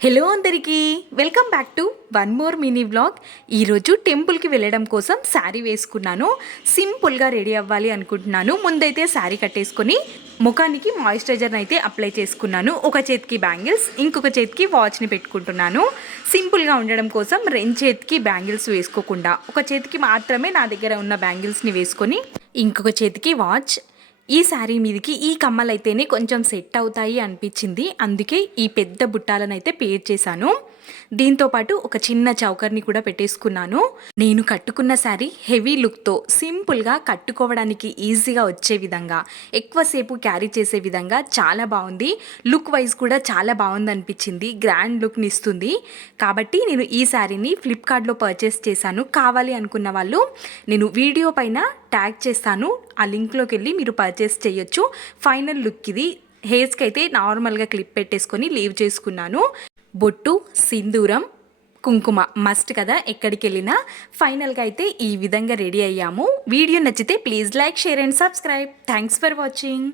Hello అందరికీ welcome back to one more mini vlog. ఈరోజు టెంపుల్కి వెళ్ళడం కోసం శారీ వేసుకున్నాను. సింపుల్గా రెడీ అవ్వాలి అనుకుంటున్నాను. ముందైతే శారీ కట్టేసుకొని ముఖానికి మాయిశ్చరైజర్ని అయితే అప్లై చేసుకున్నాను. ఒక చేతికి బ్యాంగిల్స్, ఇంకొక చేతికి వాచ్ని పెట్టుకుంటున్నాను. సింపుల్గా ఉండడం కోసం రెండు చేతికి బ్యాంగిల్స్ వేసుకోకుండా ఒక చేతికి మాత్రమే నా దగ్గర ఉన్న బ్యాంగిల్స్ని వేసుకొని ఇంకొక చేతికి వాచ్. ఈ శారీ మీదకి ఈ కమ్మలు అయితేనే కొంచెం సెట్ అవుతాయి అనిపించింది. అందుకే ఈ పెద్ద బుట్టాలను అయితే పేర్ చేశాను. దీంతోపాటు ఒక చిన్న చౌకర్ని కూడా పెట్టేసుకున్నాను. నేను కట్టుకున్న శారీ హెవీ లుక్తో సింపుల్గా కట్టుకోవడానికి ఈజీగా వచ్చే విధంగా, ఎక్కువసేపు క్యారీ చేసే విధంగా చాలా బాగుంది. లుక్ వైజ్ కూడా చాలా బాగుంది అనిపించింది. గ్రాండ్ లుక్ని ఇస్తుంది. కాబట్టి నేను ఈ శారీని ఫ్లిప్కార్ట్లో పర్చేస్ చేశాను. కావాలి అనుకున్న వాళ్ళు నేను వీడియో పైన ట్యాగ్ చేస్తాను. ఆ లింక్లోకి వెళ్ళి మీరు పర్చేస్ చేయొచ్చు. ఫైనల్ లుక్ ఇది. హెయిర్స్కి అయితే నార్మల్గా క్లిప్ పెట్టేసుకొని లీవ్ చేసుకున్నాను. బొట్టు, సింధూరం, కుంకుమ మస్ట్ కదా ఎక్కడికి వెళ్ళినా. ఫైనల్గా అయితే ఈ విధంగా రెడీ అయ్యాము. వీడియో నచ్చితే please like, share and subscribe. Thanks for watching.